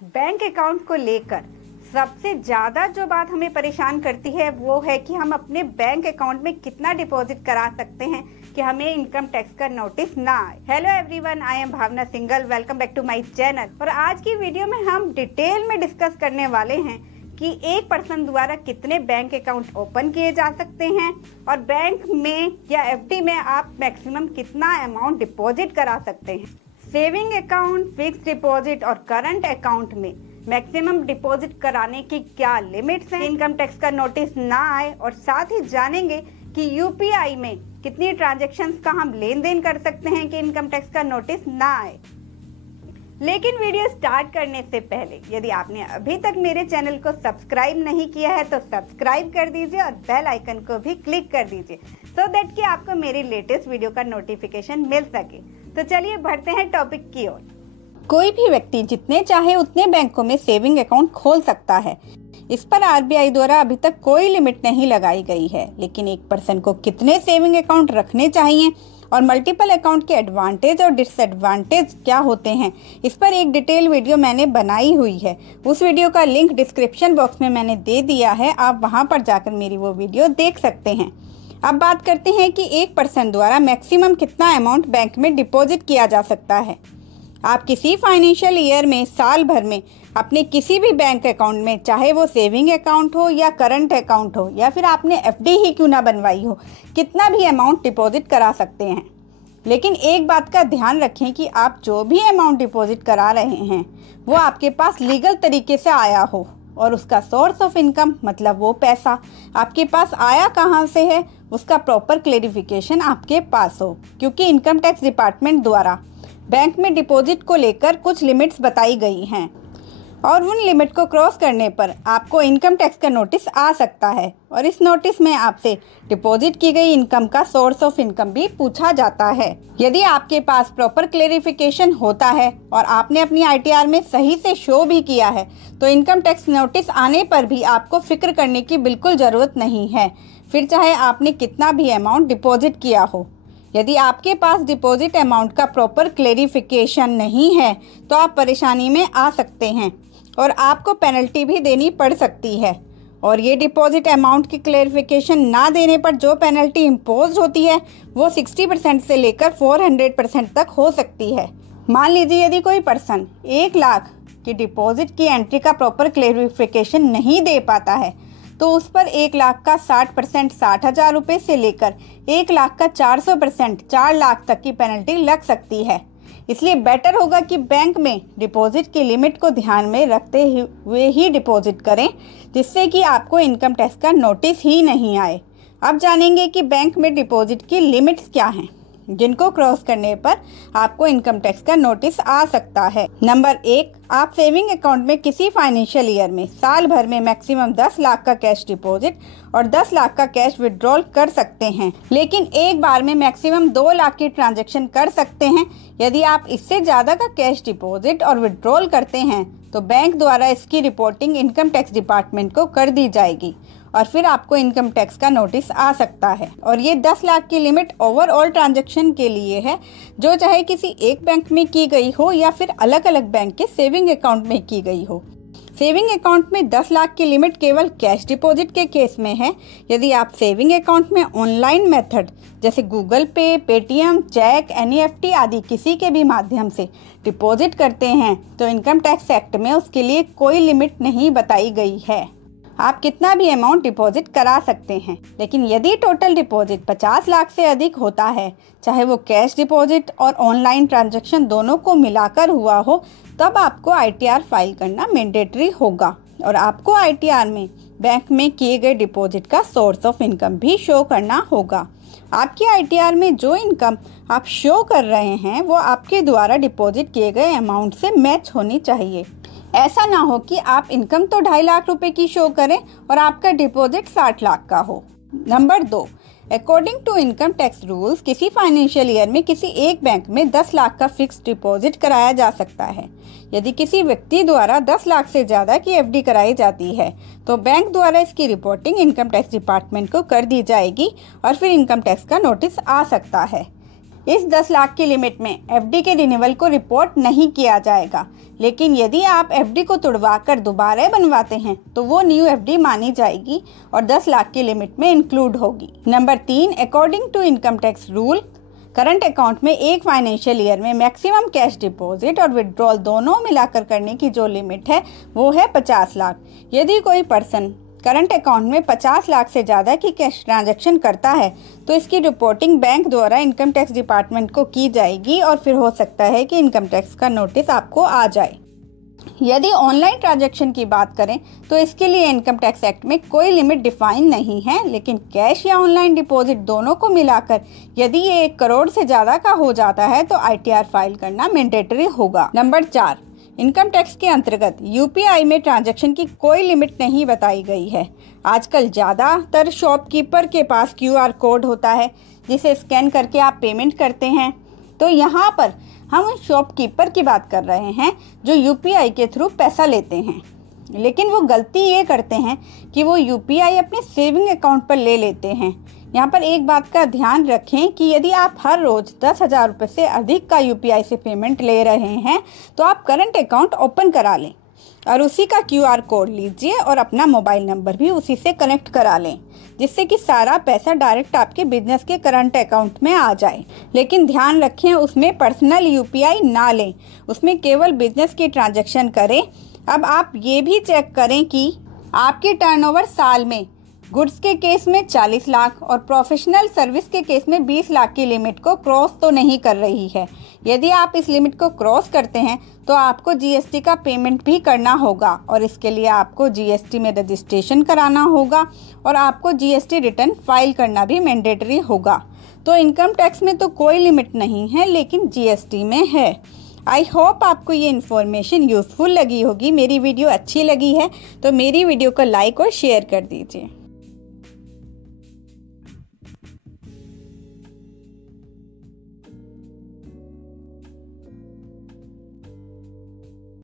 Bank account को लेकर सबसे ज़्यादा जो बात हमें परेशान करती है वो है कि हम अपने बैंक अकाउंट में कितना डिपॉजिट करा सकते हैं कि हमें इनकम टैक्स का नोटिस ना आए। Hello everyone, I am Bhavna Singhal, welcome back to my channel. और आज की वीडियो में हम डिटेल में डिस्कस करने वाले हैं कि एक पर्सन द्वारा कितने बैंक अकाउंट ओपन किए जा सकते हैं और बैंक में या एफडी में आप मैक्सिमम कितना अमाउंट डिपॉजिट करा सकते हैं। सेविंग अकाउंट, फिक्स डिपॉजिट और करंट अकाउंट में मैक्सिमम डिपॉजिट कराने की क्या लिमिट्स हैं, इनकम टैक्स का नोटिस ना आए, और साथ ही जानेंगे कि यूपीआई में कितनी ट्रांजैक्शंस का हम लेन देन कर सकते हैं कि इनकम टैक्स का नोटिस ना आए। लेकिन वीडियो स्टार्ट करने से पहले यदि आपने अभी तक मेरे चैनल को सब्सक्राइब नहीं किया है तो सब्सक्राइब कर दीजिए और बेल आइकन को भी क्लिक कर दीजिए सो दैट कि आपको मेरी लेटेस्ट वीडियो का नोटिफिकेशन मिल सके। तो चलिए बढ़ते हैं टॉपिक की ओर। कोई भी व्यक्ति जितने चाहे उतने बैंकों में सेविंग अकाउंट खोल सकता है। इस पर आरबीआई द्वारा अभी तक कोई लिमिट नहीं लगाई गई है, लेकिन एक पर्सन को कितने सेविंग अकाउंट रखने चाहिए और मल्टीपल अकाउंट के एडवांटेज और डिसएडवांटेज क्या होते हैं, इस पर एक डिटेल वीडियो मैंने बनाई हुई है। उस वीडियो का लिंक डिस्क्रिप्शन बॉक्स में मैंने दे दिया है, आप वहां पर जाकर मेरी वो वीडियो देख सकते हैं। अब बात करते हैं कि एक पर्सन द्वारा मैक्सिमम कितना अमाउंट बैंक में डिपॉजिट किया जा सकता है। आप किसी फाइनेंशियल ईयर में साल भर में अपने किसी भी बैंक अकाउंट में, चाहे वो सेविंग अकाउंट हो या करंट अकाउंट हो या फिर आपने एफडी ही क्यों ना बनवाई हो, कितना भी अमाउंट डिपॉजिट करा सकते हैं। लेकिन एक बात का ध्यान रखें कि आप जो भी अमाउंट डिपॉजिट करा रहे हैं वो आपके पास लीगल तरीके से आया हो और उसका सोर्स ऑफ इनकम, मतलब वो पैसा आपके पास आया कहाँ से है, उसका प्रॉपर क्लेरिफिकेशन आपके पास हो। क्योंकि इनकम टैक्स डिपार्टमेंट द्वारा बैंक में डिपॉजिट को लेकर कुछ लिमिट्स बताई गई हैं और उन लिमिट को क्रॉस करने पर आपको इनकम टैक्स का नोटिस आ सकता है और इस नोटिस में आपसे डिपॉजिट की गई इनकम का सोर्स ऑफ इनकम भी पूछा जाता है। यदि आपके पास प्रॉपर क्लेरिफिकेशन होता है और आपने अपनी आईटीआर में सही से शो भी किया है तो इनकम टैक्स नोटिस आने पर भी आपको फिक्र करने की बिल्कुल ज़रूरत नहीं है, फिर चाहे आपने कितना भी अमाउंट डिपॉजिट किया हो। यदि आपके पास डिपॉजिट अमाउंट का प्रॉपर क्लेरिफिकेशन नहीं है तो आप परेशानी में आ सकते हैं और आपको पेनल्टी भी देनी पड़ सकती है। और ये डिपॉजिट अमाउंट की क्लेरिफिकेशन ना देने पर जो पेनल्टी इम्पोज होती है वो 60% से लेकर 400% तक हो सकती है। मान लीजिए यदि कोई पर्सन 1 लाख की डिपॉजिट की एंट्री का प्रॉपर क्लेरिफिकेशन नहीं दे पाता है तो उस पर 1 लाख का 60% 60,000 रुपये से लेकर 1 लाख का 400% 4 लाख तक की पेनल्टी लग सकती है। इसलिए बेटर होगा कि बैंक में डिपॉजिट की लिमिट को ध्यान में रखते हुए ही डिपॉजिट करें, जिससे कि आपको इनकम टैक्स का नोटिस ही नहीं आए। अब जानेंगे कि बैंक में डिपॉजिट की लिमिट्स क्या हैं, जिनको क्रॉस करने पर आपको इनकम टैक्स का नोटिस आ सकता है। नंबर 1, आप सेविंग अकाउंट में किसी फाइनेंशियल ईयर में साल भर में मैक्सिमम 10 लाख का कैश डिपॉजिट और 10 लाख का कैश विड्रॉल कर सकते हैं, लेकिन एक बार में मैक्सिमम 2 लाख की ट्रांजैक्शन कर सकते हैं। यदि आप इससे ज़्यादा का कैश डिपॉजिट और विड्रॉल करते हैं तो बैंक द्वारा इसकी रिपोर्टिंग इनकम टैक्स डिपार्टमेंट को कर दी जाएगी और फिर आपको इनकम टैक्स का नोटिस आ सकता है। और ये 10 लाख की लिमिट ओवरऑल ट्रांजैक्शन के लिए है, जो चाहे किसी एक बैंक में की गई हो या फिर अलग अलग बैंक के सेविंग अकाउंट में की गई हो। सेविंग अकाउंट में 10 लाख की लिमिट केवल कैश डिपॉजिट के केस में है। यदि आप सेविंग अकाउंट में ऑनलाइन मेथड जैसे गूगल पे, पेटीएम, चेक, एनईएफटी आदि किसी के भी माध्यम से डिपॉजिट करते हैं तो इनकम टैक्स एक्ट में उसके लिए कोई लिमिट नहीं बताई गई है। आप कितना भी अमाउंट डिपॉजिट करा सकते हैं, लेकिन यदि टोटल डिपॉजिट 50 लाख से अधिक होता है, चाहे वो कैश डिपॉजिट और ऑनलाइन ट्रांजैक्शन दोनों को मिलाकर हुआ हो, तब आपको आईटीआर फाइल करना मैंडेटरी होगा और आपको आईटीआर में बैंक में किए गए डिपॉजिट का सोर्स ऑफ इनकम भी शो करना होगा। आपकी आईटीआर में जो इनकम आप शो कर रहे हैं वो आपके द्वारा डिपॉजिट किए गए अमाउंट से मैच होनी चाहिए। ऐसा ना हो कि आप इनकम तो 2.5 लाख रुपए की शो करें और आपका डिपॉजिट 60 लाख का हो। Number 2, according to income tax rules किसी फाइनेंशियल ईयर में किसी एक बैंक में 10 लाख का फिक्स डिपॉजिट कराया जा सकता है। यदि किसी व्यक्ति द्वारा 10 लाख से ज़्यादा की एफडी कराई जाती है तो बैंक द्वारा इसकी रिपोर्टिंग इनकम टैक्स डिपार्टमेंट को कर दी जाएगी और फिर इनकम टैक्स का नोटिस आ सकता है। इस 10 लाख की लिमिट में एफडी के रिन्यूअल को रिपोर्ट नहीं किया जाएगा, लेकिन यदि आप एफडी को तुड़वाकर दोबारा बनवाते हैं तो वो न्यू एफडी मानी जाएगी और 10 लाख की लिमिट में इंक्लूड होगी। Number 3, according to income tax rule, current account में एक फाइनेंशियल ईयर में मैक्सिमम कैश डिपॉजिट और विड्रॉल दोनों मिलाकर करने की जो लिमिट है वो है 50 लाख। यदि कोई पर्सन करंट अकाउंट में 50 लाख से ज़्यादा की कैश ट्रांजैक्शन करता है तो इसकी रिपोर्टिंग बैंक द्वारा इनकम टैक्स डिपार्टमेंट को की जाएगी और फिर हो सकता है कि इनकम टैक्स का नोटिस आपको आ जाए। यदि ऑनलाइन ट्रांजैक्शन की बात करें तो इसके लिए इनकम टैक्स एक्ट में कोई लिमिट डिफाइन नहीं है, लेकिन कैश या ऑनलाइन डिपॉजिट दोनों को मिलाकर यदि ये 1 करोड़ से ज़्यादा का हो जाता है तो ITR फाइल करना मैंडेटरी होगा। नंबर 4, इनकम टैक्स के अंतर्गत UPI में ट्रांजैक्शन की कोई लिमिट नहीं बताई गई है। आजकल ज़्यादातर शॉपकीपर के पास QR कोड होता है जिसे स्कैन करके आप पेमेंट करते हैं। तो यहाँ पर हम उन शॉपकीपर की बात कर रहे हैं जो UPI के थ्रू पैसा लेते हैं, लेकिन वो गलती ये करते हैं कि वो UPI अपने सेविंग अकाउंट पर ले लेते हैं। यहाँ पर एक बात का ध्यान रखें कि यदि आप हर रोज़ 10,000 रुपये से अधिक का UPI से पेमेंट ले रहे हैं तो आप करंट अकाउंट ओपन करा लें और उसी का QR कोड लीजिए और अपना मोबाइल नंबर भी उसी से कनेक्ट करा लें, जिससे कि सारा पैसा डायरेक्ट आपके बिजनेस के करंट अकाउंट में आ जाए। लेकिन ध्यान रखें उसमें पर्सनल UPI ना लें, उसमें केवल बिजनेस की ट्रांजैक्शन करें। अब आप ये भी चेक करें कि आपकी टर्नओवर साल में गुड्स के केस में 40 लाख और प्रोफेशनल सर्विस के केस में 20 लाख की लिमिट को क्रॉस तो नहीं कर रही है। यदि आप इस लिमिट को क्रॉस करते हैं तो आपको GST का पेमेंट भी करना होगा और इसके लिए आपको GST में रजिस्ट्रेशन कराना होगा और आपको GST रिटर्न फाइल करना भी मैंडेटरी होगा। तो इनकम टैक्स में तो कोई लिमिट नहीं है, लेकिन GST में है। आई होप आपको ये इन्फॉर्मेशन यूज़फुल लगी होगी। मेरी वीडियो अच्छी लगी है तो मेरी वीडियो को लाइक और शेयर कर दीजिए।